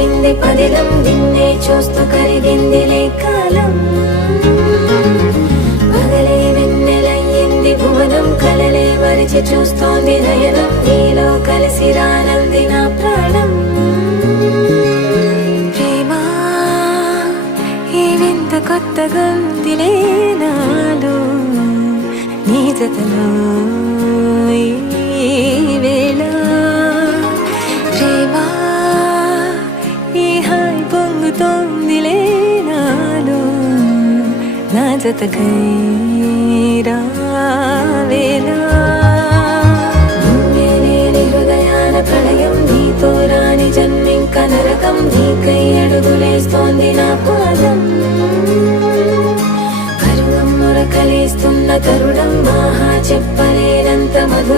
తెలిసింది పదిలం నిన్నే చూస్తూ కరిగిందిలే కాలం పగలే వెన్నెలయ్యింది భువనం కలలే మరిచి చూస్తోంది నయనం నీలో కలిసి రానంది నా ప్రాణం ప్రేమ ఈ వింత కొత్తగా ఉందిలే నాలో నీ జతలో ఈ వేళ ప్రేమ ఈ హాయి పొంగుతోందిలే నాలో నా జతకై